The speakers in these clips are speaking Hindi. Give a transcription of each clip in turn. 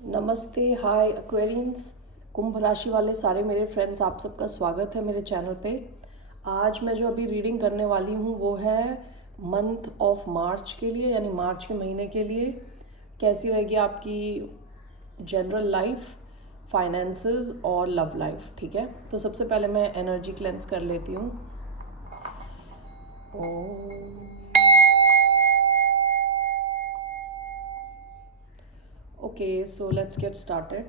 नमस्ते, हाय एक्वेरियंस। कुंभ राशि वाले सारे मेरे फ्रेंड्स, आप सबका स्वागत है मेरे चैनल पे। आज मैं जो अभी रीडिंग करने वाली हूँ वो है मंथ ऑफ मार्च के लिए, यानी मार्च के महीने के लिए कैसी रहेगी आपकी जनरल लाइफ, फाइनेंसेस और लव लाइफ। ठीक है, तो सबसे पहले मैं एनर्जी क्लेंस कर लेती हूँ। Okay, so let's get started.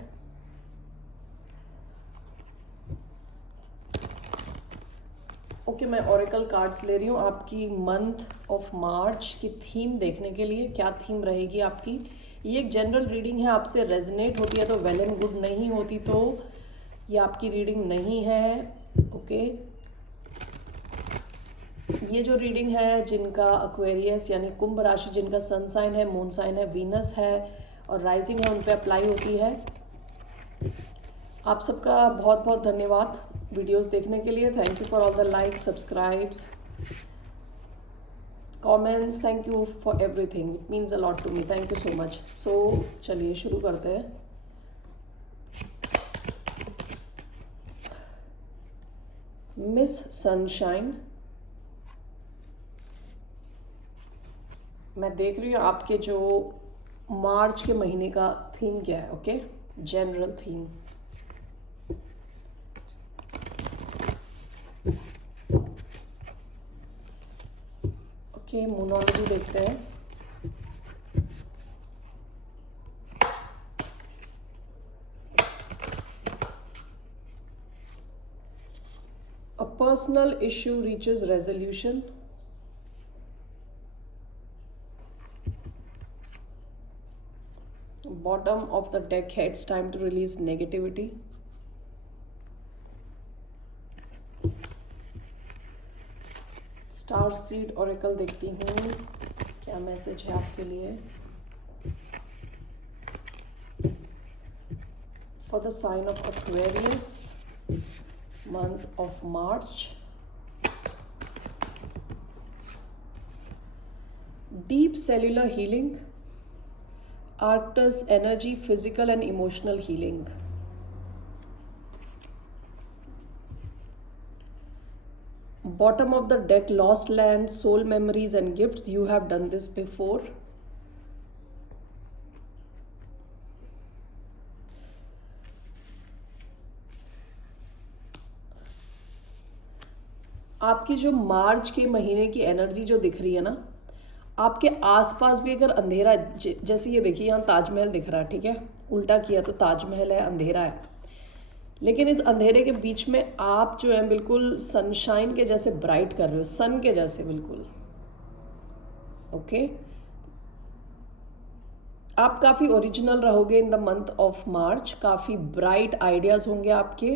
Okay, मैं ओरेकल कार्ड्स ले रही हूँ आपकी मंथ ऑफ मार्च की थीम देखने के लिए। क्या थीम रहेगी आपकी? ये एक जनरल रीडिंग है, आपसे रेजनेट होती है तो वेल एंड गुड, नहीं होती तो ये आपकी रीडिंग नहीं है। ओके, ये जो रीडिंग है, जिनका एक्वेरियस यानी कुंभ राशि, जिनका सन साइन है, मून साइन है, वीनस है और राइजिंग है, उन पे अप्लाई होती है। आप सबका बहुत बहुत धन्यवाद वीडियोस देखने के लिए। Thank you for all the like, subscribes, comments. Thank you for everything, it means a lot to me. Thank you so much. So चलिए शुरू करते हैं। मिस सनशाइन, मैं देख रही हूँ आपके जो मार्च के महीने का थीम क्या है। Okay, general theme. ओके, मोनोलॉजी देखते हैं। A personal issue reaches resolution. Bottom of the deck, it's time to release negativity. Star seed oracle देखती हूँ, क्या मैसेज है आपके लिए for the sign of Aquarius month of March. Deep cellular healing, Arcturus energy, physical and emotional healing. Bottom of the deck, lost land, soul memories and gifts. You have done this before. आपकी जो मार्च के महीने की एनर्जी जो दिख रही है ना, आपके आसपास भी अगर अंधेरा, जैसे ये देखिए यहाँ ताजमहल दिख रहा है, ठीक है, उल्टा किया तो ताजमहल है, अंधेरा है, लेकिन इस अंधेरे के बीच में आप जो है बिल्कुल सनशाइन के जैसे ब्राइट कर रहे हो, सन के जैसे बिल्कुल। ओके, आप काफ़ी ओरिजिनल रहोगे इन द मंथ ऑफ मार्च। काफ़ी ब्राइट आइडियाज़ होंगे आपके,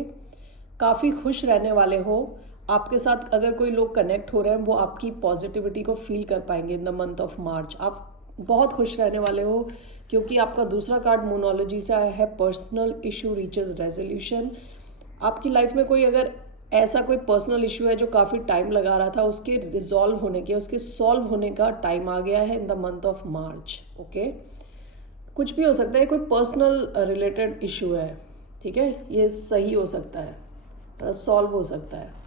काफ़ी खुश रहने वाले हो। आपके साथ अगर कोई लोग कनेक्ट हो रहे हैं, वो आपकी पॉजिटिविटी को फील कर पाएंगे इन द मंथ ऑफ मार्च। आप बहुत खुश रहने वाले हो क्योंकि आपका दूसरा कार्ड मोनोलॉजी से आया है, पर्सनल इशू रीचेज रेजोल्यूशन। आपकी लाइफ में कोई अगर ऐसा कोई पर्सनल इशू है जो काफ़ी टाइम लगा रहा था, उसके रिजॉल्व होने के, उसके सॉल्व होने का टाइम आ गया है in the month of March. Okay, कुछ भी हो सकता है, कोई पर्सनल रिलेटेड इशू है, ठीक है, ये सही हो सकता है, सॉल्व हो सकता है।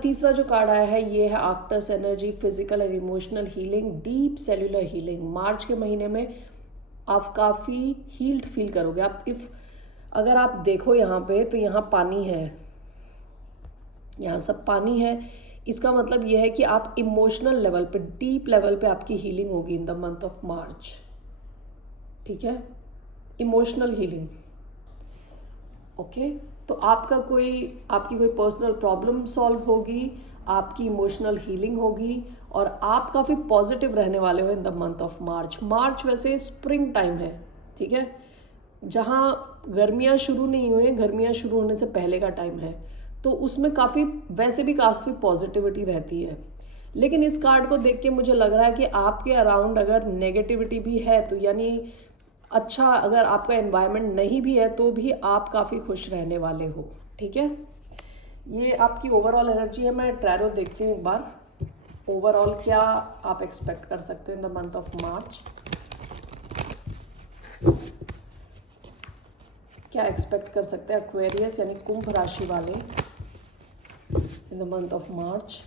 तीसरा जो कार्ड आया है ये है Arcturus energy, physical and emotional healing, deep cellular healing. March के महीने में आप काफ़ी हील्ड फील करोगे। आप अगर आप देखो यहाँ पे, तो यहाँ पानी है, यहाँ सब पानी है। इसका मतलब ये है कि आप इमोशनल लेवल पे, डीप लेवल पे आपकी हीलिंग होगी इन द मंथ ऑफ मार्च। ठीक है, इमोशनल हीलिंग। ओके, तो आपकी कोई पर्सनल प्रॉब्लम सॉल्व होगी, आपकी इमोशनल हीलिंग होगी और आप काफ़ी पॉजिटिव रहने वाले हो in the month of March. March वैसे स्प्रिंग टाइम है, ठीक है, जहाँ गर्मियाँ शुरू नहीं हुई हैं, गर्मियाँ शुरू होने से पहले का टाइम है, तो उसमें वैसे भी काफ़ी पॉजिटिविटी रहती है। लेकिन इस कार्ड को देख के मुझे लग रहा है कि आपके अराउंड अगर नेगेटिविटी भी है, तो यानी अच्छा, अगर आपका एनवायरनमेंट नहीं भी है तो भी आप काफ़ी खुश रहने वाले हो। ठीक है, ये आपकी ओवरऑल एनर्जी है। मैं ट्रैरो देखती हूँ एक बार, ओवरऑल क्या आप एक्सपेक्ट कर सकते हो इन द मंथ ऑफ मार्च। क्या एक्सपेक्ट कर सकते हैं एक्वेरियस यानी कुंभ राशि वाले इन द मंथ ऑफ मार्च।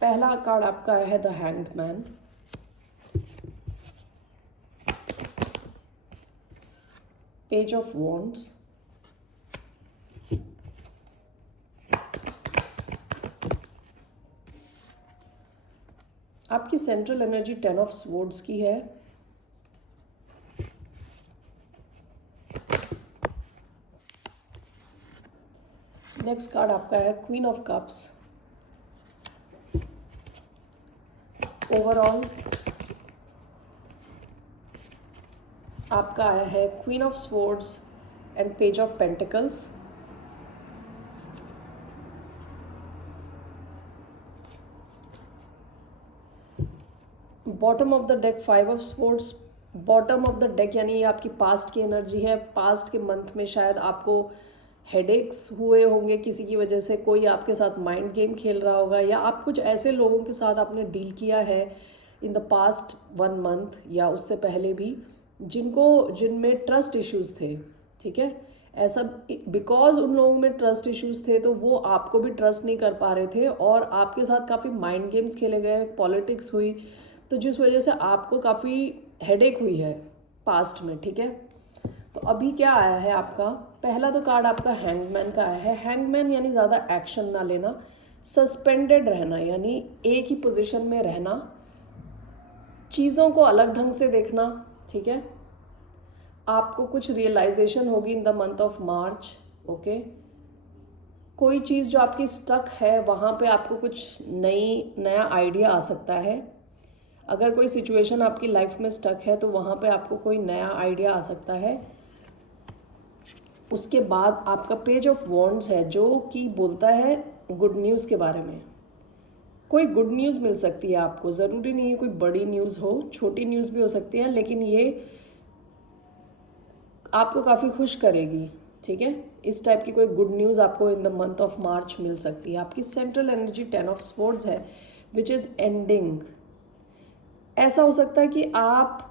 पहला कार्ड आपका है the hanged man. Page of wands, आपकी सेंट्रल एनर्जी 10 ऑफ स्वॉर्ड्स की है। नेक्स्ट कार्ड आपका है क्वीन ऑफ कप्स। ओवरऑल आपका आया है queen of swords and page of pentacles. Bottom of the deck 5 of swords. Bottom of the deck यानी ये आपकी पास्ट की एनर्जी है। पास्ट के मंथ में शायद आपको हेडेक्स हुए होंगे किसी की वजह से, कोई आपके साथ माइंड गेम खेल रहा होगा, या आप कुछ ऐसे लोगों के साथ आपने डील किया है इन द पास्ट 1 मंथ या उससे पहले भी जिनमें ट्रस्ट इश्यूज़ थे। ठीक है, ऐसा बिकॉज उन लोगों में ट्रस्ट इश्यूज़ थे तो वो आपको भी ट्रस्ट नहीं कर पा रहे थे और आपके साथ काफ़ी माइंड गेम्स खेले गए, पॉलिटिक्स हुई, तो जिस वजह से आपको काफ़ी हेडेक हुई है पास्ट में। ठीक है, तो अभी क्या आया है आपका, पहला तो कार्ड आपका हैंगमैन का आया है। हैंगमैन यानी ज़्यादा एक्शन ना लेना, सस्पेंडेड रहना, यानी एक ही पोजीशन में रहना, चीज़ों को अलग ढंग से देखना। ठीक है, आपको कुछ रियलाइजेशन होगी इन the month of March. Okay, कोई चीज़ जो आपकी स्टक है वहाँ पे आपको कुछ नया आइडिया आ सकता है। अगर कोई सिचुएशन आपकी लाइफ में स्टक है तो वहाँ पे आपको कोई नया आइडिया आ सकता है। उसके बाद आपका पेज ऑफ वॉन्ड्स है जो कि बोलता है गुड न्यूज़ के बारे में। कोई गुड न्यूज़ मिल सकती है आपको, ज़रूरी नहीं है कोई बड़ी न्यूज़ हो, छोटी न्यूज़ भी हो सकती है, लेकिन ये आपको काफ़ी खुश करेगी। ठीक है, इस टाइप की कोई गुड न्यूज़ आपको in the month of March मिल सकती है। आपकी सेंट्रल एनर्जी 10 ऑफ स्वॉर्ड्स है विच इज़ एंडिंग। ऐसा हो सकता है कि आप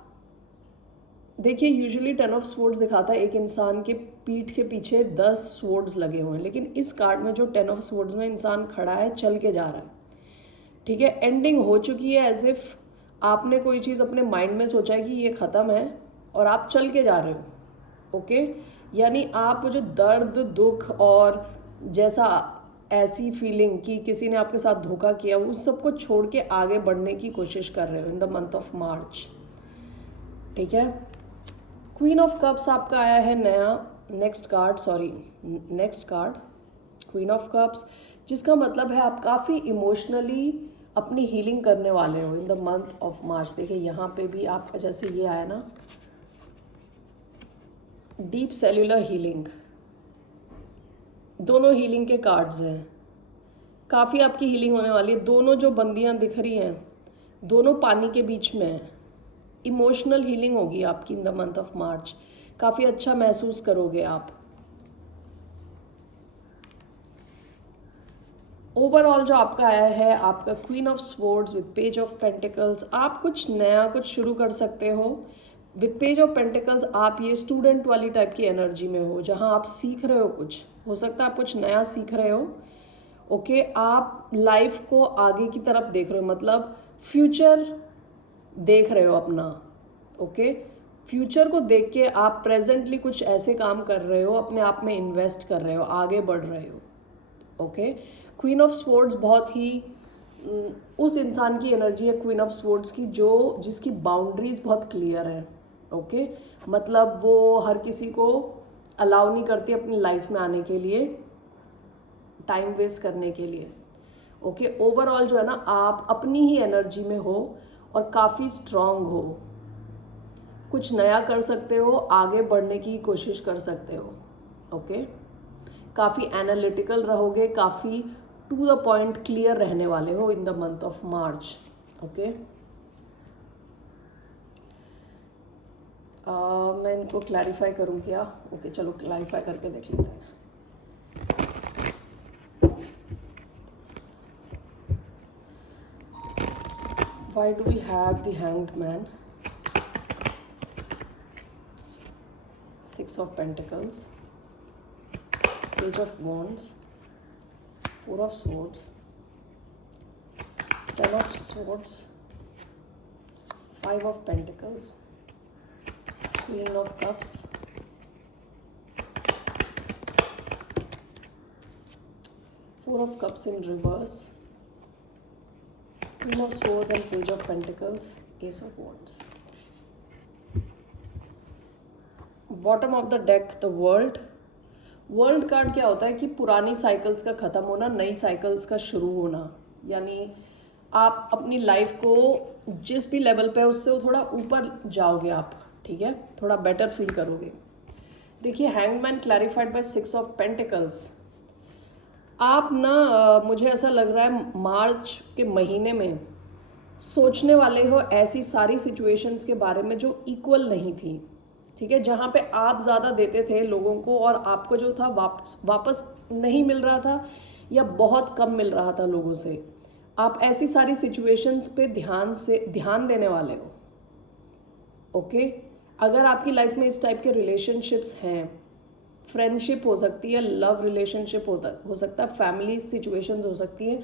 देखिए, यूजुअली 10 ऑफ स्वॉर्ड्स दिखाता है एक इंसान के पीठ के पीछे 10 स्वॉर्ड्स लगे हुए हैं, लेकिन इस कार्ड में जो 10 ऑफ स्वॉर्ड्स में इंसान खड़ा है, चल के जा रहा है। ठीक है, एंडिंग हो चुकी है, एज इफ आपने कोई चीज़ अपने माइंड में सोचा है कि ये ख़त्म है और आप चल के जा रहे हो। ओके, यानी आप जो दर्द, दुख और जैसा ऐसी फीलिंग कि किसी ने आपके साथ धोखा किया, उस सबको छोड़ के आगे बढ़ने की कोशिश कर रहे हो इन द मंथ ऑफ मार्च। ठीक है, क्वीन ऑफ कप्स आपका आया है नया next card queen of cups, जिसका मतलब है आप काफ़ी इमोशनली अपनी हीलिंग करने वाले हो इन द मंथ ऑफ मार्च। देखिए यहाँ पे भी आपका जैसे ये आया ना, डीप सेल्यूलर हीलिंग, दोनों हीलिंग के कार्ड्स हैं। काफ़ी आपकी हीलिंग होने वाली है। दोनों जो बंदियां दिख रही हैं, दोनों पानी के बीच में हैं। इमोशनल हीलिंग होगी आपकी इन द मंथ ऑफ मार्च, काफ़ी अच्छा महसूस करोगे आप। ओवरऑल जो आपका आया है आपका queen of swords with page of pentacles, आप कुछ नया कुछ शुरू कर सकते हो विद पेज ऑफ पेंटिकल्स। आप ये स्टूडेंट वाली टाइप की एनर्जी में हो जहाँ आप सीख रहे हो, कुछ हो सकता है आप कुछ नया सीख रहे हो। ओके, आप लाइफ को आगे की तरफ देख रहे हो, मतलब फ्यूचर देख रहे हो अपना। ओके, फ्यूचर को देख के आप प्रेजेंटली कुछ ऐसे काम कर रहे हो, अपने आप में इन्वेस्ट कर रहे हो, आगे बढ़ रहे हो। ओके, क्वीन ऑफ स्वॉर्ड्स बहुत ही उस इंसान की एनर्जी है क्वीन ऑफ स्वॉर्ड्स की जिसकी बाउंड्रीज बहुत क्लियर है। ओके, मतलब वो हर किसी को अलाउ नहीं करती अपनी लाइफ में आने के लिए, टाइम वेस्ट करने के लिए। ओके, ओवरऑल जो है ना, आप अपनी ही एनर्जी में हो और काफ़ी स्ट्रांग हो, कुछ नया कर सकते हो, आगे बढ़ने की कोशिश कर सकते हो। ओके, काफ़ी एनालिटिकल रहोगे, काफ़ी टू द पॉइंट क्लियर रहने वाले हो in the month of March. Okay, मैं इनको क्लैरिफाई करूँ क्या? ओके, चलो क्लैरिफाई करके देख लेते हैं। Why do we have the Hanged Man? Six of Pentacles, Page of Wands, Four of Swords, Ten of Swords, Five of Pentacles, Queen of Cups, Four of Cups in reverse, Queen of Swords and Page of Pentacles, Ace of Wands. Bottom of the deck the world. World card क्या होता है कि पुरानी साइकिल्स का ख़त्म होना, नई साइकिल्स का शुरू होना. यानी आप अपनी लाइफ को जिस भी लेवल पे है उससे थोड़ा ऊपर जाओगे आप, ठीक है, थोड़ा बेटर फील करोगे. देखिए hangman clarified by six of pentacles. आप ना मुझे ऐसा लग रहा है मार्च के महीने में सोचने वाले हो ऐसी सारी सिचुएशंस के बारे में जो इक्वल नहीं थी, ठीक है, जहाँ पे आप ज़्यादा देते थे लोगों को और आपको जो था वापस नहीं मिल रहा था या बहुत कम मिल रहा था लोगों से. आप ऐसी सारी सिचुएशंस पे ध्यान देने वाले हो. ओके, अगर आपकी लाइफ में इस टाइप के रिलेशनशिप्स हैं, फ्रेंडशिप हो सकती है, लव रिलेशनशिप हो सकता है, फैमिली सिचुएशंस हो सकती हैं,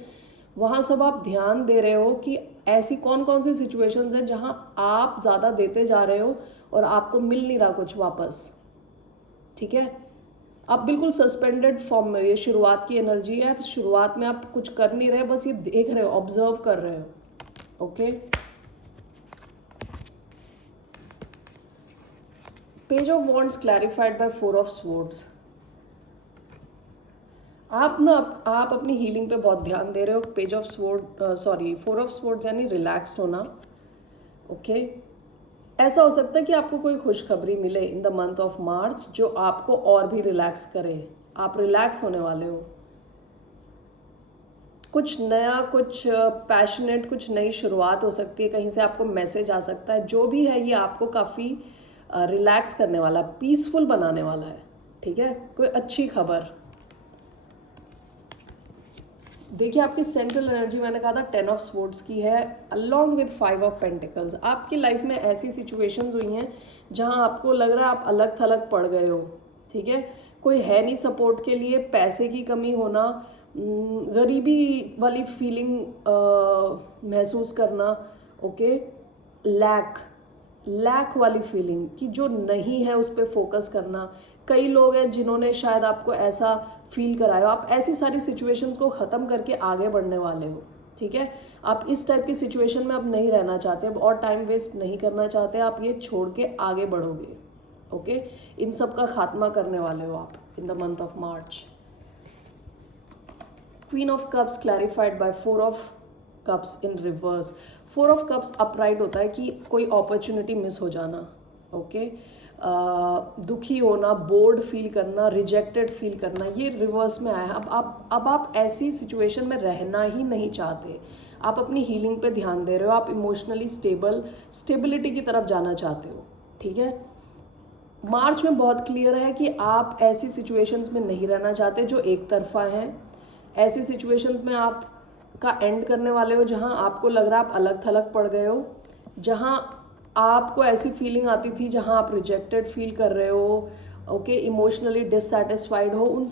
वहाँ सब आप ध्यान दे रहे हो कि ऐसी कौन कौन सी सिचुएशंस हैं जहाँ आप ज़्यादा देते जा रहे हो और आपको मिल नहीं रहा कुछ वापस. ठीक है, आप बिल्कुल सस्पेंडेड फॉर्म में, ये शुरुआत की एनर्जी है. शुरुआत में आप कुछ कर नहीं रहे, बस ये देख रहे हो, ऑब्जर्व कर रहे हो. Okay, page of wands clarified by four of swords. आप अपनी हीलिंग पे बहुत ध्यान दे रहे हो. Page of sword four of swords यानी रिलैक्स्ड होना. ओके, ऐसा हो सकता है कि आपको कोई खुशखबरी मिले इन द मंथ ऑफ मार्च जो आपको और भी रिलैक्स करे. आप रिलैक्स होने वाले हो. कुछ नया, कुछ पैशनेट, कुछ नई शुरुआत हो सकती है. कहीं से आपको मैसेज आ सकता है. जो भी है ये आपको काफ़ी रिलैक्स करने वाला, पीसफुल बनाने वाला है. ठीक है, कोई अच्छी खबर. देखिए आपकी सेंट्रल एनर्जी मैंने कहा था 10 ऑफ स्वॉर्ड्स की है अलॉन्ग विद 5 ऑफ पेंटिकल्स. आपकी लाइफ में ऐसी सिचुएशंस हुई हैं जहां आपको लग रहा है आप अलग थलग पड़ गए हो. ठीक है, कोई है नहीं सपोर्ट के लिए, पैसे की कमी होना, गरीबी वाली फीलिंग महसूस करना. ओके, लैक वाली फीलिंग कि जो नहीं है उस पर फोकस करना. कई लोग हैं जिन्होंने शायद आपको ऐसा फील कराया. आप ऐसी सारी सिचुएशंस को ख़त्म करके आगे बढ़ने वाले हो. ठीक है, आप इस टाइप की सिचुएशन में अब नहीं रहना चाहते, अब और टाइम वेस्ट नहीं करना चाहते. आप ये छोड़ के आगे बढ़ोगे. ओके, इन सब का खात्मा करने वाले हो आप इन the month of March. Queen of cups clarified by four of cups in reverse. Four of cups upright होता है कि कोई अपॉर्चुनिटी मिस हो जाना. ओके, दुखी होना, बोर्ड फील करना, रिजेक्टेड फील करना, ये रिवर्स में आया है. अब आप ऐसी सिचुएशन में रहना ही नहीं चाहते. आप अपनी हीलिंग पे ध्यान दे रहे हो. आप इमोशनली स्टेबिलिटी की तरफ जाना चाहते हो. ठीक है, मार्च में बहुत क्लियर है कि आप ऐसी सिचुएशंस में नहीं रहना चाहते जो एक तरफा हैं. ऐसी सिचुएशंस में आप का एंड करने वाले हो जहां आपको लग रहा है आप अलग थलग पड़ गए हो, जहां आपको ऐसी फीलिंग आती थी जहां आप रिजेक्टेड फील कर रहे हो. ओके, इमोशनली डिससेटिस्फाइड हो. उन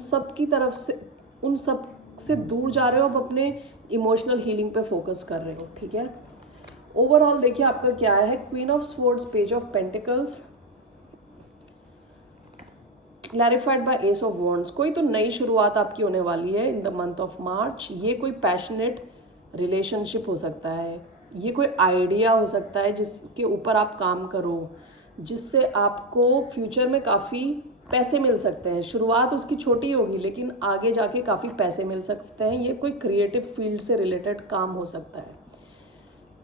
सब से दूर जा रहे हो. अब अपने इमोशनल हीलिंग पे फोकस कर रहे हो. ठीक है, ओवरऑल देखिए आपका क्या है. Queen of swords, page of pentacles clarified by S of wands. कोई तो नई शुरुआत आपकी होने वाली है in the month of March. ये कोई पैशनेट रिलेशनशिप हो सकता है, ये कोई आइडिया हो सकता है जिसके ऊपर आप काम करो, जिससे आपको फ्यूचर में काफ़ी पैसे मिल सकते हैं. शुरुआत उसकी छोटी होगी लेकिन आगे जाके काफ़ी पैसे मिल सकते हैं. ये कोई क्रिएटिव फील्ड से रिलेटेड काम हो सकता है.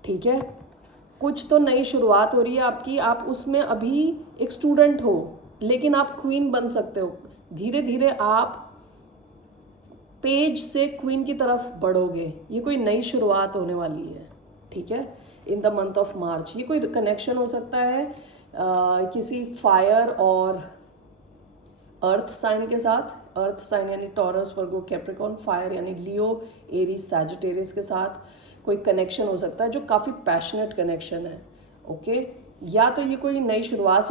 ठीक है, कुछ तो नई शुरुआत हो रही है आपकी. आप उसमें अभी एक स्टूडेंट हो लेकिन आप क्वीन बन सकते हो. धीरे धीरे आप पेज से क्वीन की तरफ बढ़ोगे. ये कोई नई शुरुआत होने वाली है. ठीक है, in the month of March. ये कोई कनेक्शन हो सकता है किसी फायर और अर्थ साइन के साथ. अर्थ साइन यानी टॉरस, वर्गो, कैप्रिकॉर्न. फायर यानी लियो, एरीज, सैजिटेरियस के साथ. कोई कनेक्शन हो सकता है जो काफ़ी पैशनेट कनेक्शन है। ओके, या तो ये कोई नई शुरुआत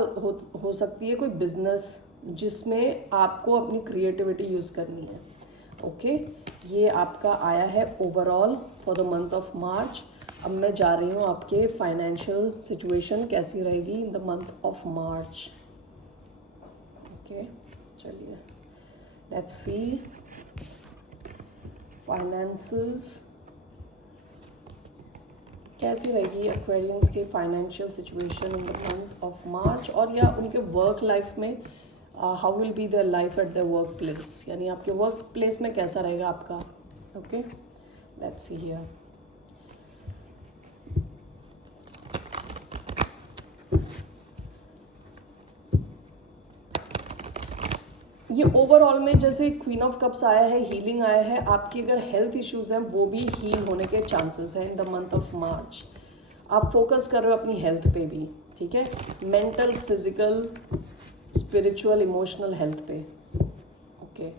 हो सकती है, कोई बिजनेस जिसमें आपको अपनी क्रिएटिविटी यूज़ करनी है। ओके, ये आपका आया है overall for the month of मार्च। अब मैं जा रही हूँ आपके फाइनेंशियल सिचुएशन कैसी रहेगी इन the month of March. Okay, चलिए लेट्स सी फाइनेंसेस कैसी रहेगी एक्वेरियंस की financial situation in the month of मार्च, और या उनके वर्क लाइफ में how will be their life at the work place, यानी आपके वर्क प्लेस में कैसा रहेगा आपका। Okay, let's see here. ये ओवरऑल में जैसे क्वीन ऑफ कप्स आया है, हीलिंग आया है, आपकी अगर हेल्थ इश्यूज हैं वो भी हील होने के चांसेस हैं इन द मंथ ऑफ मार्च। आप फोकस कर रहे हो अपनी हेल्थ पे भी, ठीक है, mental, physical, spiritual, emotional health पे। ओके,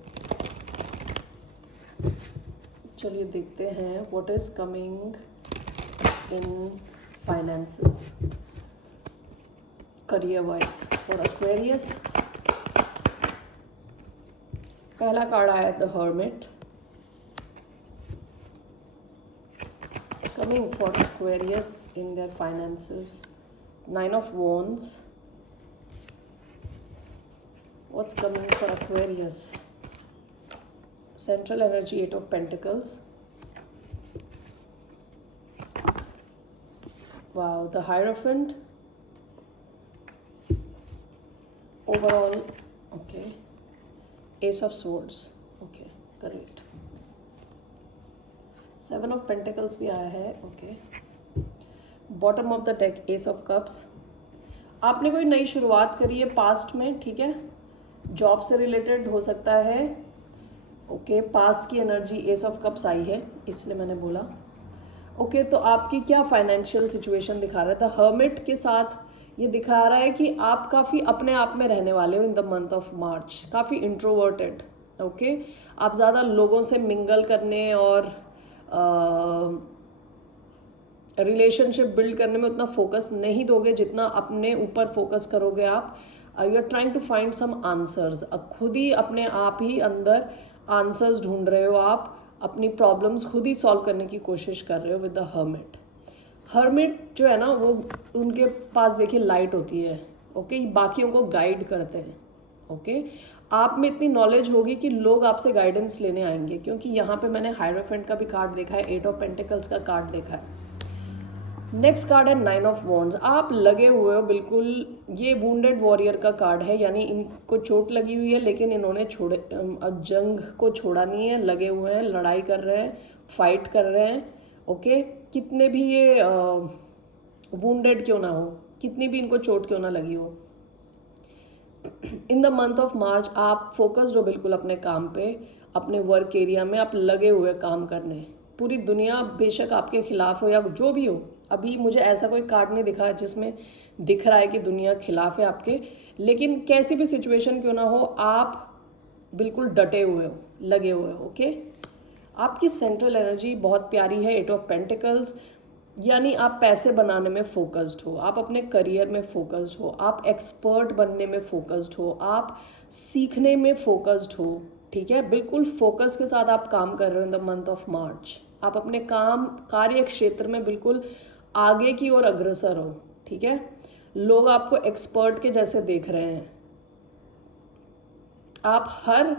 चलिए देखते हैं what is coming in finances career wise for Aquarius. पहला कार्ड आया the hermit. It's coming for Aquarius in their finances. 9 of wands. What's coming for Aquarius? Central energy, 8 of pentacles. Wow, the Hierophant. Overall, okay. Ace of swords. Okay, correct. 7 of pentacles भी आया है. Okay. Bottom of the deck, Ace of cups. आपने कोई नई शुरुआत करी है पास्ट में, ठीक है, जॉब से रिलेटेड हो सकता है। ओके, पास्ट की एनर्जी एस ऑफ कप्स आई है, इसलिए मैंने बोला। ओके, तो आपकी क्या फाइनेंशियल सिचुएशन दिखा रहा था हर्मिट के साथ? ये दिखा रहा है कि आप काफ़ी अपने आप में रहने वाले हो इन द मंथ ऑफ मार्च, काफ़ी इंट्रोवर्टेड। ओके, आप ज़्यादा लोगों से मिंगल करने और रिलेशनशिप बिल्ड करने में उतना फोकस नहीं दोगे जितना अपने ऊपर फोकस करोगे आप। You are trying to find some answers, खुद ही अपने आप ही अंदर आंसर्स ढूंढ रहे हो, आप अपनी प्रॉब्लम्स खुद ही सॉल्व करने की कोशिश कर रहे हो विद द हर्मिट। हर्मिट जो है ना, वो उनके पास देखिए लाइट होती है। ओके, बाकियों को गाइड करते हैं। ओके, आप में इतनी नॉलेज होगी कि लोग आपसे गाइडेंस लेने आएंगे, क्योंकि यहाँ पे मैंने हायरोफेंट का भी कार्ड देखा है, 8 ऑफ पेंटिकल्स का कार्ड देखा है। नेक्स्ट कार्ड है 9 ऑफ वॉन्ड्स। आप लगे हुए हो बिल्कुल, ये वुंडेड वॉरियर का कार्ड है, यानी इनको चोट लगी हुई है लेकिन इन्होंने जंग को छोड़ा नहीं है, लगे हुए हैं, लड़ाई कर रहे हैं, फाइट कर रहे हैं। ओके, कितने भी ये वुंडेड क्यों ना हो, कितनी भी इनको चोट क्यों ना लगी हो, इन द मंथ ऑफ मार्च आप फोकस्ड हो बिल्कुल अपने काम पे, अपने वर्क एरिया में आप लगे हुए काम करने। पूरी दुनिया बेशक आपके खिलाफ हो या जो भी हो, अभी मुझे ऐसा कोई कार्ड नहीं दिखा जिसमें दिख रहा है कि दुनिया खिलाफ है आपके, लेकिन कैसी भी सिचुएशन क्यों ना हो आप बिल्कुल डटे हुए हो, लगे हुए हो। ओके, आपकी सेंट्रल एनर्जी बहुत प्यारी है, 8 ऑफ पेंटिकल्स, यानी आप पैसे बनाने में फोकस्ड हो, आप अपने करियर में फोकस्ड हो, आप एक्सपर्ट बनने में फोकस्ड हो, आप सीखने में फोकस्ड हो। ठीक है, बिल्कुल फोकस के साथ आप काम कर रहे हो इन द मंथ ऑफ मार्च। आप अपने कार्य क्षेत्र में बिल्कुल आगे की ओर अग्रसर हो। ठीक है, लोग आपको एक्सपर्ट के जैसे देख रहे हैं, आप हर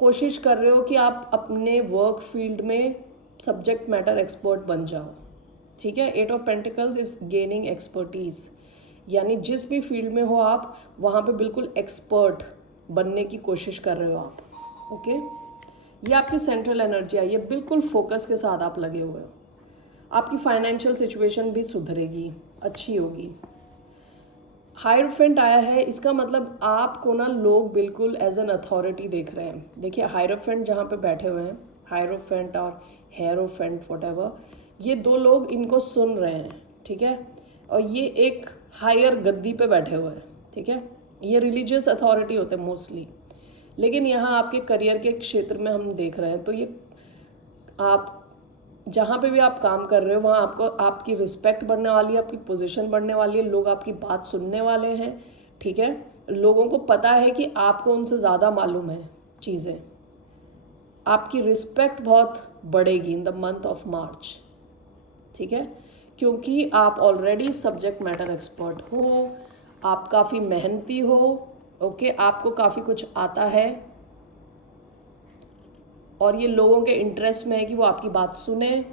कोशिश कर रहे हो कि आप अपने वर्क फील्ड में सब्जेक्ट मैटर एक्सपर्ट बन जाओ। ठीक है, 8 of pentacles is gaining expertise, यानी जिस भी फील्ड में हो आप वहाँ पे बिल्कुल एक्सपर्ट बनने की कोशिश कर रहे हो आप। ओके, ये आपकी सेंट्रल एनर्जी आई है, बिल्कुल फोकस के साथ आप लगे हुए हो। आपकी फाइनेंशियल सिचुएशन भी सुधरेगी, अच्छी होगी। हायरोफेंट आया है, इसका मतलब आपको ना लोग बिल्कुल एज एन अथॉरिटी देख रहे हैं। देखिए हायरोफेंट जहाँ पे बैठे हुए हैं, हायरोफेंट और हेरोफेंट व्हाटएवर, ये दो लोग इनको सुन रहे हैं। ठीक है, और ये एक हायर गद्दी पे बैठे हुए हैं। ठीक है, ये रिलीजियस अथॉरिटी होते हैं मोस्टली, लेकिन यहाँ आपके करियर के क्षेत्र में हम देख रहे हैं तो ये आप जहाँ पे भी आप काम कर रहे हो वहाँ आपको आपकी रिस्पेक्ट बढ़ने वाली है, आपकी पोजीशन बढ़ने वाली है, लोग आपकी बात सुनने वाले हैं, ठीक है। लोगों को पता है कि आपको उनसे ज़्यादा मालूम है चीज़ें, आपकी रिस्पेक्ट बहुत बढ़ेगी इन द मंथ ऑफ मार्च, ठीक है, क्योंकि आप ऑलरेडी सब्जेक्ट मैटर एक्सपर्ट हो, आप काफ़ी मेहनती हो, ओके, आपको काफ़ी कुछ आता है और ये लोगों के इंटरेस्ट में है कि वो आपकी बात सुने।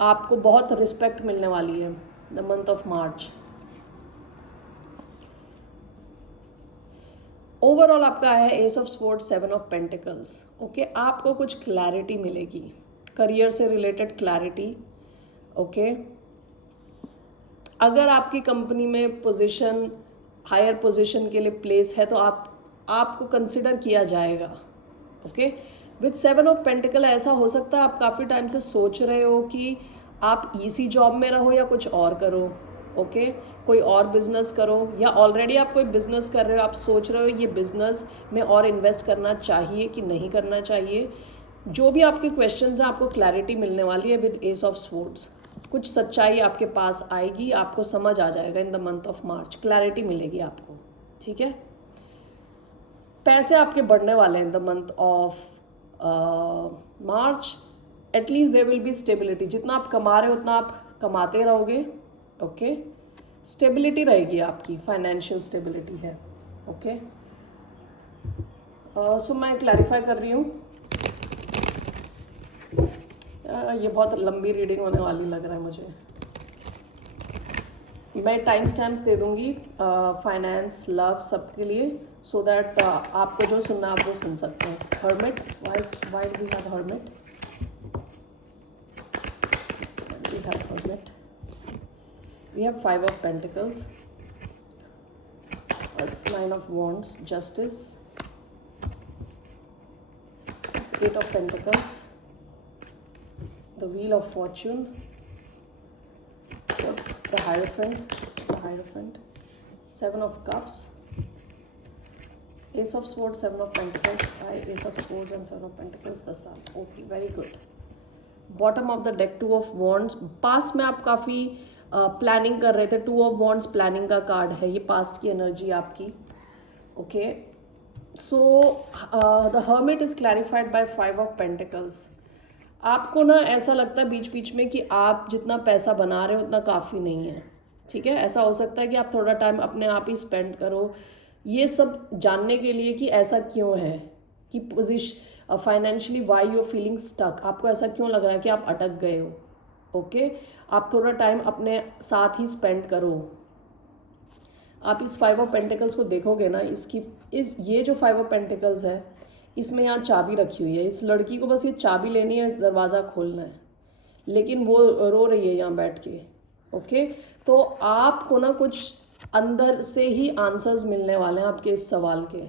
आपको बहुत रिस्पेक्ट मिलने वाली है the month of March. Overall आपका है ace of sports, 7 of pentacles, okay. आपको कुछ क्लैरिटी मिलेगी, करियर से रिलेटेड क्लैरिटी, ओके। अगर आपकी कंपनी में पोजीशन, हायर पोजीशन के लिए प्लेस है तो आपको कंसिडर किया जाएगा, ओके। विथ 7 ऑफ पेंटिकल ऐसा हो सकता है आप काफ़ी टाइम से सोच रहे हो कि आप इसी जॉब में रहो या कुछ और करो, ओके, कोई और बिजनेस करो, या ऑलरेडी आप कोई बिजनेस कर रहे हो, आप सोच रहे हो ये बिजनेस में और इन्वेस्ट करना चाहिए कि नहीं करना चाहिए। जो भी आपके क्वेश्चंस हैं आपको क्लैरिटी मिलने वाली है विद एस ऑफ स्वॉर्ड्स। कुछ सच्चाई आपके पास आएगी, आपको समझ आ जाएगा in the month of March, clarity मिलेगी आपको, ठीक है। पैसे आपके बढ़ने वाले हैं in the month of March. At least there will be stability, जितना आप कमा रहे हो उतना आप कमाते रहोगे, ओके। स्टेबिलिटी रहेगी आपकी, फाइनेंशियल स्टेबिलिटी है, ओके। सो मैं क्लैरिफाई कर रही हूँ। ये बहुत लंबी रीडिंग होने वाली लग रहा है मुझे। मैं टाइम स्टैम्प्स दे दूँगी फाइनेंस, लव, सबके लिए, सो दैट आपको जो सुनना आप वो सुन सकते हैं। Hermit, why we have hermit, we have hermit, we have 5 of pentacles, 9 of wands, justice, 8 of pentacles, the wheel of fortune, what's the hierophant, the hierophant, 7 of cups, ace of swords, 7 of pentacles, ace of swords and 7 of pentacles, the sun, okay, very good। bottom of the deck, 2 of wands। Past में आप काफ़ी प्लानिंग कर रहे थे, 2 of wands प्लानिंग का कार्ड है, ये पास्ट की एनर्जी आपकी, okay. So the hermit is clarified by 5 of pentacles। आपको ना ऐसा लगता है बीच बीच में कि आप जितना पैसा बना रहे हो उतना काफ़ी नहीं है, ठीक है। ऐसा हो सकता है कि आप थोड़ा टाइम अपने आप ही स्पेंड करो ये सब जानने के लिए कि ऐसा क्यों है, कि position financially why you feeling stuck, आपको ऐसा क्यों लग रहा है कि आप अटक गए हो, ओके। आप थोड़ा टाइम अपने साथ ही स्पेंड करो। आप इस 5 ऑफ पेंटिकल्स को देखोगे ना, ये जो 5 ऑफ पेंटिकल्स है इसमें यहाँ चाबी रखी हुई है। इस लड़की को बस ये चाबी लेनी है, इस दरवाज़ा खोलना है, लेकिन वो रो रही है यहाँ बैठ के, ओके। तो आपको ना कुछ अंदर से ही आंसर्स मिलने वाले हैं आपके इस सवाल के,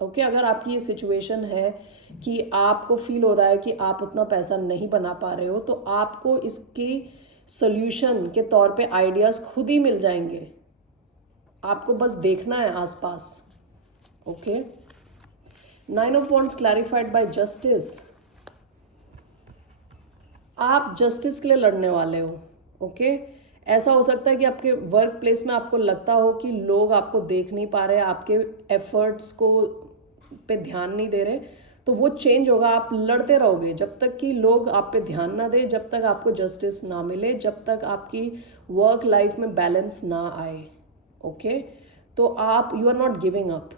ओके। अगर आपकी ये सिचुएशन है कि आपको फील हो रहा है कि आप उतना पैसा नहीं बना पा रहे हो, तो आपको इसकी सोल्यूशन के तौर पे आइडियाज़ खुद ही मिल जाएंगे, आपको बस देखना है आसपास, okay. 9 of wands clarified bye justice. आप जस्टिस के लिए लड़ने वाले हो, ओके। ऐसा हो सकता है कि आपके वर्क प्लेस में आपको लगता हो कि लोग आपको देख नहीं पा रहे, आपके एफर्ट्स को पे ध्यान नहीं दे रहे, तो वो चेंज होगा। आप लड़ते रहोगे जब तक कि लोग आप पे ध्यान ना दे, जब तक आपको जस्टिस ना मिले, जब तक आपकी वर्क लाइफ में बैलेंस ना आए, ओके। तो आप you are not giving up,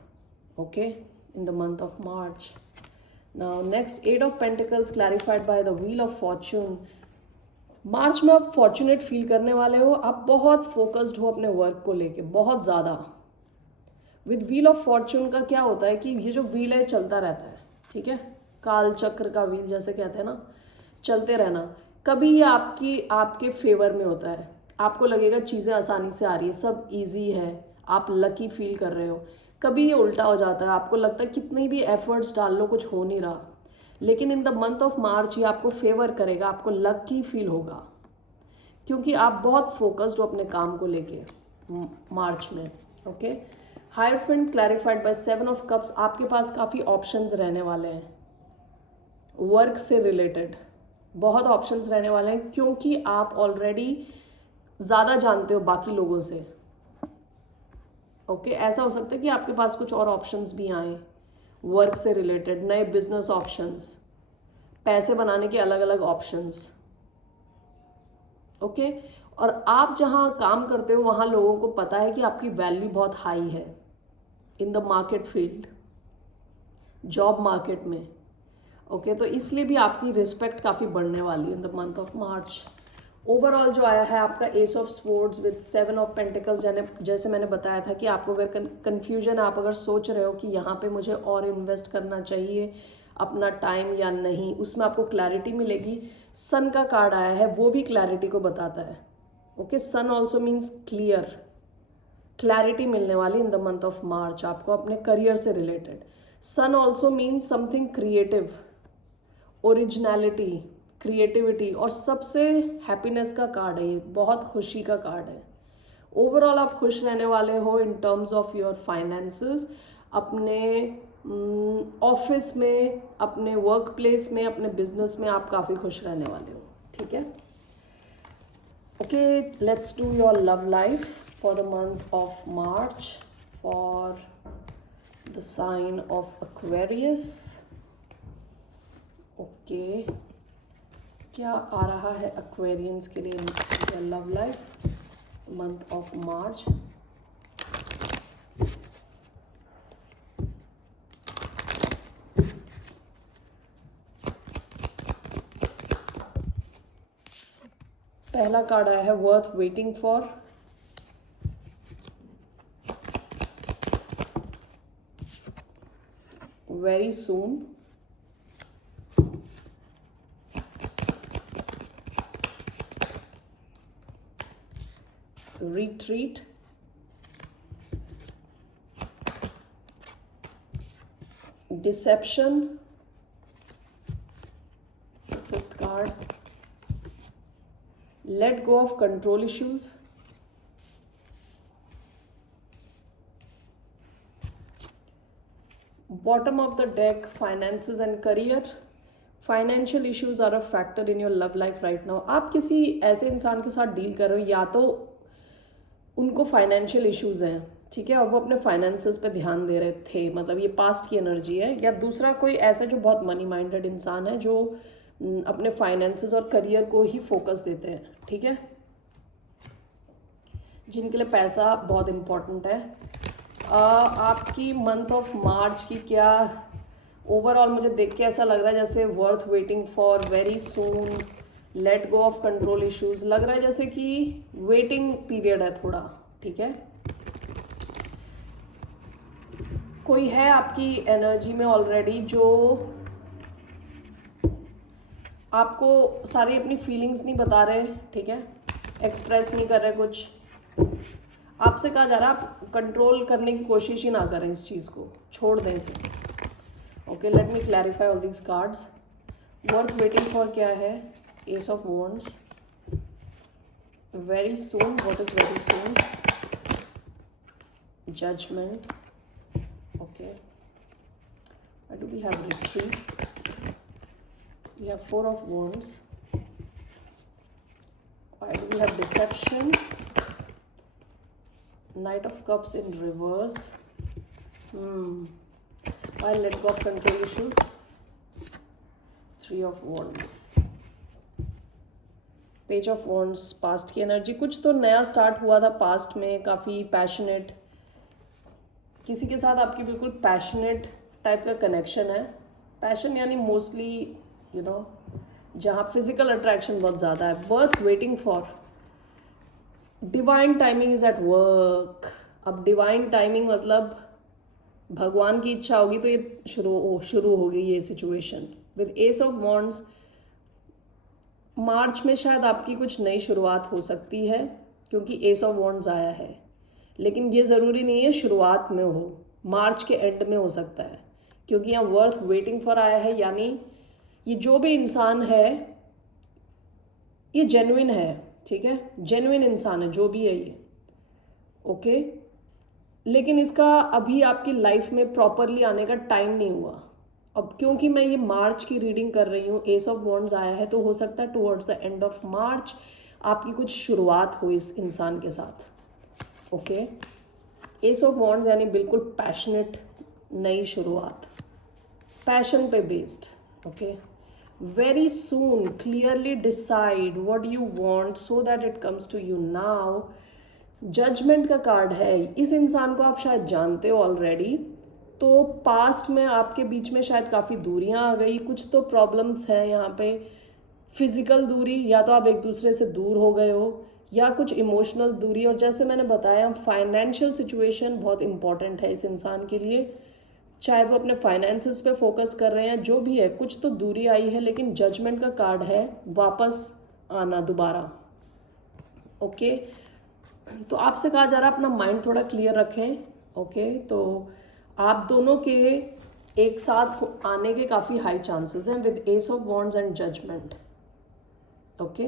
okay, in the month of March. Now next, 8 of Pentacles clarified by the Wheel of Fortune। मार्च में आप फॉर्चुनेट फील करने वाले हो, आप बहुत फोकस्ड हो अपने वर्क को लेके, बहुत ज़्यादा। विद व्हील ऑफ फॉर्चून का क्या होता है कि ये जो व्हील है चलता रहता है, ठीक है, काल चक्र का व्हील जैसे कहते हैं ना, चलते रहना। कभी ये आपके फेवर में होता है, आपको लगेगा चीज़ें आसानी से आ रही है, सब ईजी है, आप लकी फील कर रहे हो। कभी ये उल्टा हो जाता है, आपको लगता है कितनी भी एफर्ट्स डाल लो कुछ हो नहीं रहा, लेकिन इन द मंथ ऑफ मार्च ये आपको फेवर करेगा, आपको लकी फील होगा, क्योंकि आप बहुत फोकस्ड हो अपने काम को लेके मार्च में, okay. Hierophant clarified by 7 of cups. आपके पास काफ़ी ऑप्शंस रहने वाले हैं वर्क से रिलेटेड, बहुत ऑप्शंस रहने वाले हैं क्योंकि आप ऑलरेडी ज़्यादा जानते हो बाकी लोगों से। ओके, ऐसा हो सकता है कि आपके पास कुछ और ऑप्शंस भी आए, वर्क से रिलेटेड, नए बिजनेस ऑप्शंस, पैसे बनाने के अलग अलग ऑप्शंस। ओके, और आप जहाँ काम करते हो वहाँ लोगों को पता है कि आपकी वैल्यू बहुत हाई है in the market field, job market में। ओके, तो इसलिए भी आपकी रिस्पेक्ट काफ़ी बढ़ने वाली है in the month of March. Overall जो आया है आपका S of swords with 7 of pentacles, जैसे मैंने बताया था कि आपको अगर कन्फ्यूजन, आप अगर सोच रहे हो कि यहाँ पे मुझे और इन्वेस्ट करना चाहिए अपना टाइम या नहीं, उसमें आपको क्लैरिटी मिलेगी। सन का कार्ड आया है, वो भी क्लैरिटी को बताता है। Okay, sun also means clear, clarity मिलने वाली in the month of March आपको अपने करियर से related. Sun also means something creative, originality, creativity, और सबसे हैप्पीनेस का कार्ड है ये, बहुत खुशी का कार्ड है। ओवरऑल आप खुश रहने वाले हो in terms of your finances, अपने ऑफिस में, अपने वर्क प्लेस में, अपने बिजनेस में आप काफ़ी खुश रहने वाले हो। ठीक है, okay, let's do your love life for the month of March for the sign of Aquarius. Okay, क्या आ रहा है एक्वेरियंस के लिए love life month of March? पहला कार्ड आया है worth waiting for. Very soon. Retreat, deception, fifth card, let go of control issues, bottom of the deck, finances and career. Financial issues are a factor in your love life right now. आप किसी ऐसे इंसान के साथ डील कर रहे हो, या तो उनको फाइनेंशियल इश्यूज हैं, ठीक है, और वो अपने फाइनेंसेस पे ध्यान दे रहे थे, मतलब ये पास्ट की एनर्जी है, या दूसरा कोई ऐसा जो बहुत मनी माइंडेड इंसान है जो अपने फाइनेंसेस और करियर को ही फोकस देते हैं। ठीक है, जिनके लिए पैसा बहुत इम्पोर्टेंट है। आपकी मंथ ऑफ मार्च की क्या ओवरऑल मुझे देख के ऐसा लग रहा है जैसे worth waiting for, very soon, late go of control issues, लग रहा है जैसे कि वेटिंग पीरियड है थोड़ा। ठीक है, कोई है आपकी एनर्जी में ऑलरेडी जो आपको सारी अपनी फीलिंग्स नहीं बता रहे, ठीक है, एक्सप्रेस नहीं कर रहे कुछ, आपसे कहा जा रहा है आप कंट्रोल करने की कोशिश ही ना करें, इस चीज़ को छोड़ दें इसे। Okay, let me clarify all these cards. Worth waiting for क्या है? Ace of wands, very soon, what is very soon? Judgment, okay, why do we have retreat? We have Four of Wands. Why do we have Deception? Knight of Cups in reverse. Why let go of control issues? Three of Wands. Page of Wands, past की एनर्जी, कुछ तो नया स्टार्ट हुआ था पास्ट में, काफ़ी पैशनेट, किसी के साथ आपकी बिल्कुल पैशनेट टाइप का कनेक्शन है। पैशन यानी मोस्टली यू नो जहाँ फिजिकल अट्रैक्शन बहुत ज़्यादा है। Worth waiting for, divine timing is at work. अब डिवाइन टाइमिंग मतलब भगवान की इच्छा होगी तो ये शुरू होगी ये situation with ace of wands. March में शायद आपकी कुछ नई शुरुआत हो सकती है क्योंकि एस ऑफ वॉन्ड्स आया है, लेकिन ये ज़रूरी नहीं है शुरुआत में हो, मार्च के एंड में हो सकता है, क्योंकि यहाँ वर्थ वेटिंग फॉर आया है, यानी ये जो भी इंसान है ये जेन्युइन है, ठीक है, जेन्युइन इंसान है जो भी है ये, ओके, लेकिन इसका अभी आपकी लाइफ में प्रॉपरली आने का टाइम नहीं हुआ। अब क्योंकि मैं ये मार्च की रीडिंग कर रही हूँ, एस ऑफ वॉन्ड्स आया है, तो हो सकता है towards the end of March आपकी कुछ शुरुआत हो इस इंसान के साथ। ओके, एस ऑफ वॉन्ड्स यानी बिल्कुल पैशनेट नई शुरुआत, पैशन पे based. Okay, very soon clearly decide what you want so that it comes to you now. Judgment का कार्ड है। इस इंसान को आप शायद जानते हो ऑलरेडी, तो पास्ट में आपके बीच में शायद काफ़ी दूरियां आ गई, कुछ तो प्रॉब्लम्स हैं यहाँ पे। फिजिकल दूरी, या तो आप एक दूसरे से दूर हो गए हो, या कुछ इमोशनल दूरी। और जैसे मैंने बताया, फाइनेंशियल सिचुएशन बहुत इंपॉर्टेंट है इस इंसान के लिए। शायद वो अपने फाइनेंसेस पे फोकस कर रहे हैं, जो भी है, कुछ तो दूरी आई है, लेकिन जजमेंट का कार्ड है, वापस आना दोबारा। ओके, तो आपसे कहा जा रहा है अपना माइंड थोड़ा क्लियर रखें। ओके, तो आप दोनों के एक साथ आने के काफ़ी हाई चांसेस हैं with ace of wands and judgment. Okay,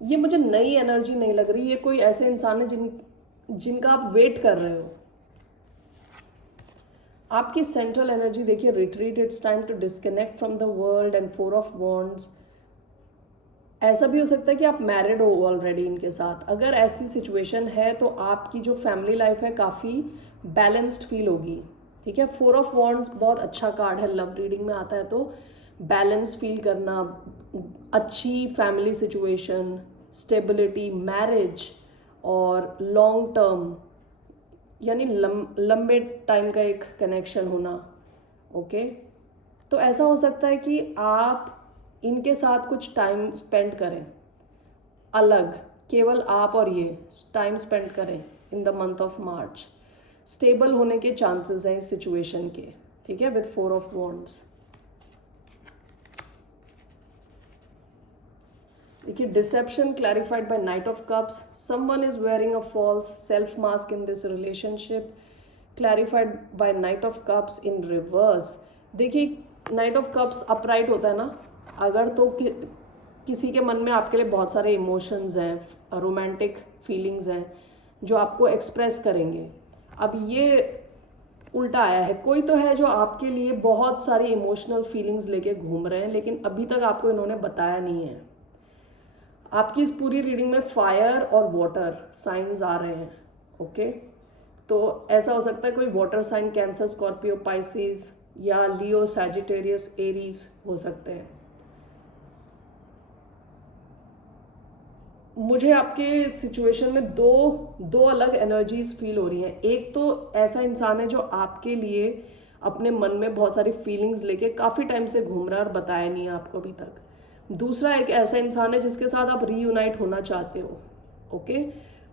ये मुझे नई एनर्जी नहीं लग रही। ये कोई ऐसे इंसान है जिनका आप वेट कर रहे हो। आपकी सेंट्रल एनर्जी देखिए, retreat, it's time to disconnect from the world and four of wands. ऐसा भी हो सकता है कि आप मैरिड हो ऑलरेडी इनके साथ। अगर ऐसी सिचुएशन है तो आपकी जो फैमिली लाइफ है काफ़ी बैलेंस्ड फील होगी। ठीक है, फोर ऑफ वॉन्ड्स बहुत अच्छा कार्ड है, लव रीडिंग में आता है, तो बैलेंस फील करना, अच्छी फैमिली सिचुएशन, स्टेबिलिटी, मैरिज और लॉन्ग टर्म यानी लंबे टाइम का एक कनेक्शन होना। ओके, तो ऐसा हो सकता है कि आप इनके साथ कुछ टाइम स्पेंड करें, अलग, केवल आप और ये टाइम स्पेंड करें in the month of March. Stable होने के चांसेस हैं इस सिचुएशन के। ठीक है, विद फोर ऑफ वॉन्ड्स। देखिए, deception clarified by knight of cups. Someone is wearing a false self mask in this relationship, clarified by knight of cups in reverse. देखिए, नाइट ऑफ कप्स अपराइट होता है ना, अगर तो किसी के मन में आपके लिए बहुत सारे इमोशंस हैं, रोमांटिक फीलिंग्स हैं जो आपको एक्सप्रेस करेंगे। अब ये उल्टा आया है, कोई तो है जो आपके लिए बहुत सारी इमोशनल फीलिंग्स लेके घूम रहे हैं, लेकिन अभी तक आपको इन्होंने बताया नहीं है। आपकी इस पूरी रीडिंग में फायर और वाटर साइंस आ रहे हैं। ओके, तो ऐसा हो सकता है कोई water sign Cancer, Scorpio, Pisces या लियो, सैजिटेरियस, एरीज हो सकते हैं। मुझे आपके सिचुएशन में दो अलग एनर्जीज फील हो रही हैं। एक तो ऐसा इंसान है जो आपके लिए अपने मन में बहुत सारी फीलिंग्स लेके काफ़ी टाइम से घूम रहा है और बताया नहीं है आपको अभी तक। दूसरा एक ऐसा इंसान है जिसके साथ आप रीयूनाइट होना चाहते हो। ओके,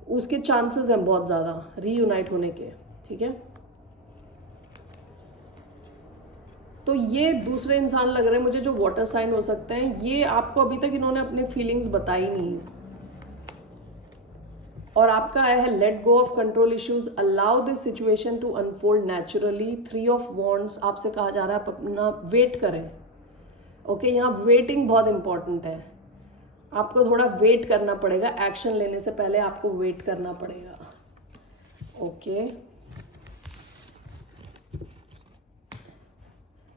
उसके चांसेस हैं बहुत ज़्यादा रीयूनाइट होने के। ठीक है, तो ये दूसरे इंसान लग रहे हैं मुझे जो वाटर साइन हो सकते हैं। ये आपको अभी तक इन्होंने अपने फीलिंग्स बताई नहीं। और आपका आया है let go of control issues, allow this situation to unfold naturally. Three of wands, आपसे कहा जा रहा है आप अपना वेट करें। ओके, यहाँ वेटिंग बहुत इंपॉर्टेंट है। आपको थोड़ा वेट करना पड़ेगा, एक्शन लेने से पहले आपको वेट करना पड़ेगा। ओके,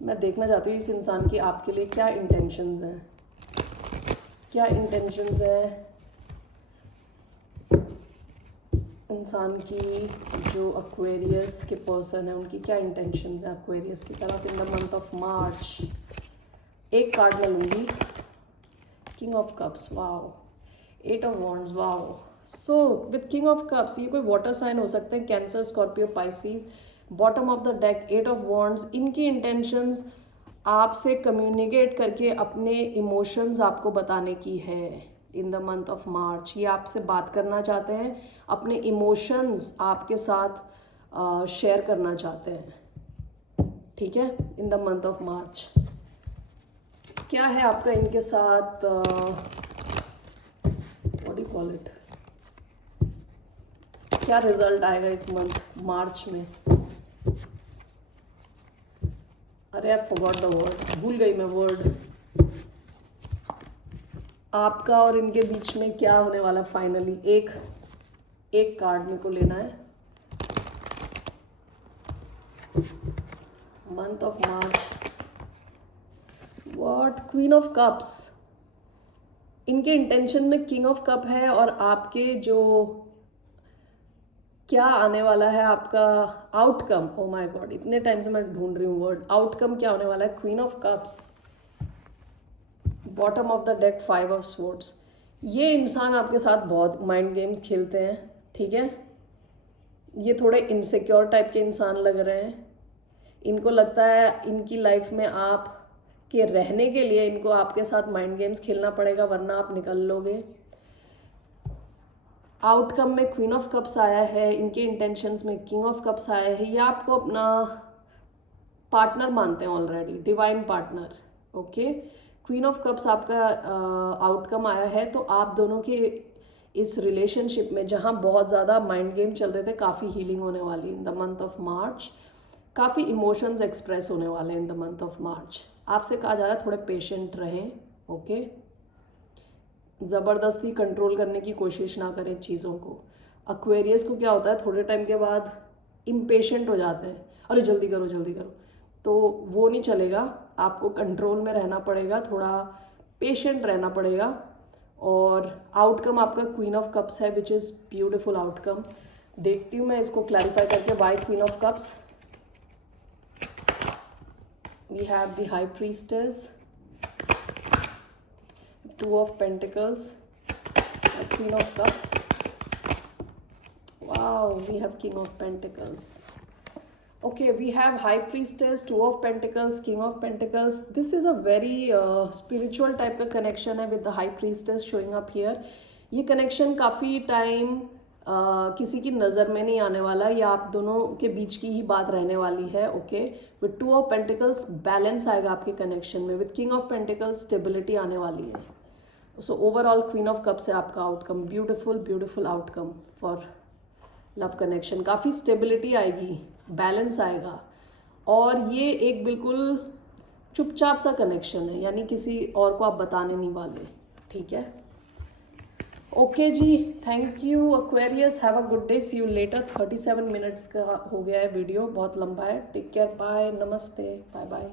मैं देखना चाहती हूँ इस इंसान की आपके लिए क्या इंटेंशंस हैं, क्या इंटेंशंस है इंसान की। जो एक्वेरियस के पर्सन है उनकी क्या इंटेंशंस हैं एक्वेरियस की तरफ in the month of March. एक कार्ड मैं लूँगी, king of cups, wow, eight of wands, wow. So with king of cups ये कोई वाटर साइन हो सकते हैं, Cancer, Scorpio, Pisces. Bottom of the deck eight of wands. इनकी इंटेंशंस आपसे कम्युनिकेट करके अपने इमोशंस आपको बताने की है in the month of March. ये आपसे बात करना चाहते हैं, अपने इमोशंस आपके साथ शेयर करना चाहते हैं। ठीक है, इन द मंथ ऑफ मार्च। क्या है आपका इनके साथ, what do you call it, क्या रिजल्ट आएगा इस मंथ मार्च में। अरे आई फॉरगॉट द वर्ड, भूल गई मैं वर्ड। आपका और इनके बीच में क्या होने वाला फाइनली। एक कार्ड मेरे को लेना है। Month of March, what, queen of cups, इनके इंटेंशन में किंग ऑफ कप है और आपके जो क्या आने वाला है आपका आउटकम, ओ माय गॉड इतने टाइम से मैं ढूंढ रही हूँ वर्ड, आउटकम क्या होने वाला है, queen of cups, bottom of the deck, 5 of swords. ये इंसान आपके साथ बहुत माइंड गेम्स खेलते हैं, ठीक है। ये थोड़े इनसिक्योर टाइप के इंसान लग रहे हैं। इनको लगता है इनकी लाइफ में आप के रहने के लिए इनको आपके साथ माइंड गेम्स खेलना पड़ेगा, वरना आप निकल लोगे। आउटकम में क्वीन ऑफ कप्स आया है, इनके इंटेंशंस में किंग ऑफ कप्स आया है। ये आपको अपना पार्टनर मानते हैं already, divine partner, okay. Queen of cups आपका आउटकम आया है, तो आप दोनों के इस रिलेशनशिप में जहाँ बहुत ज़्यादा माइंड गेम चल रहे थे, काफ़ी हीलिंग होने वाली इन द मंथ ऑफ मार्च। काफ़ी इमोशंस एक्सप्रेस होने वाले हैं इन द मंथ ऑफ मार्च। आपसे कहा जा रहा है थोड़े पेशेंट रहें, ओके। ज़बरदस्ती कंट्रोल करने की कोशिश ना करें चीज़ों को। एक्वेरियस को क्या होता है, थोड़े टाइम के बाद इम्पेशेंट हो जाते हैं, अरे जल्दी करो जल्दी करो, तो वो नहीं चलेगा। आपको कंट्रोल में रहना पड़ेगा, थोड़ा पेशेंट रहना पड़ेगा। और आउटकम आपका क्वीन ऑफ कप्स है, विच इज़ ब्यूटिफुल आउटकम। देखती हूँ मैं इसको क्लैरिफाई करके, why queen of cups. We have the high priestess, 2 of Pentacles, Queen of Cups. Wow, we have King of Pentacles. Okay, we have High Priestess, 2 of Pentacles, King of Pentacles. This is a very spiritual type का connection है with the High Priestess showing up here. ये connection काफ़ी टाइम किसी की नज़र में नहीं आने वाला, या आप दोनों के बीच की ही बात रहने वाली है, okay. With 2 of Pentacles balance आएगा आपके कनेक्शन में, with King of Pentacles stability आने वाली है। So overall queen of cups है आपका outcome, beautiful beautiful outcome for love connection. काफ़ी स्टेबिलिटी आएगी, बैलेंस आएगा, और ये एक बिल्कुल चुपचाप सा कनेक्शन है, यानी किसी और को आप बताने नहीं वाले, ठीक है। Okay ji, thank you Aquarius, have a good day, see you later. 37 minutes का हो गया है वीडियो, बहुत लंबा है। टेक केयर, बाय, नमस्ते, बाय बाय।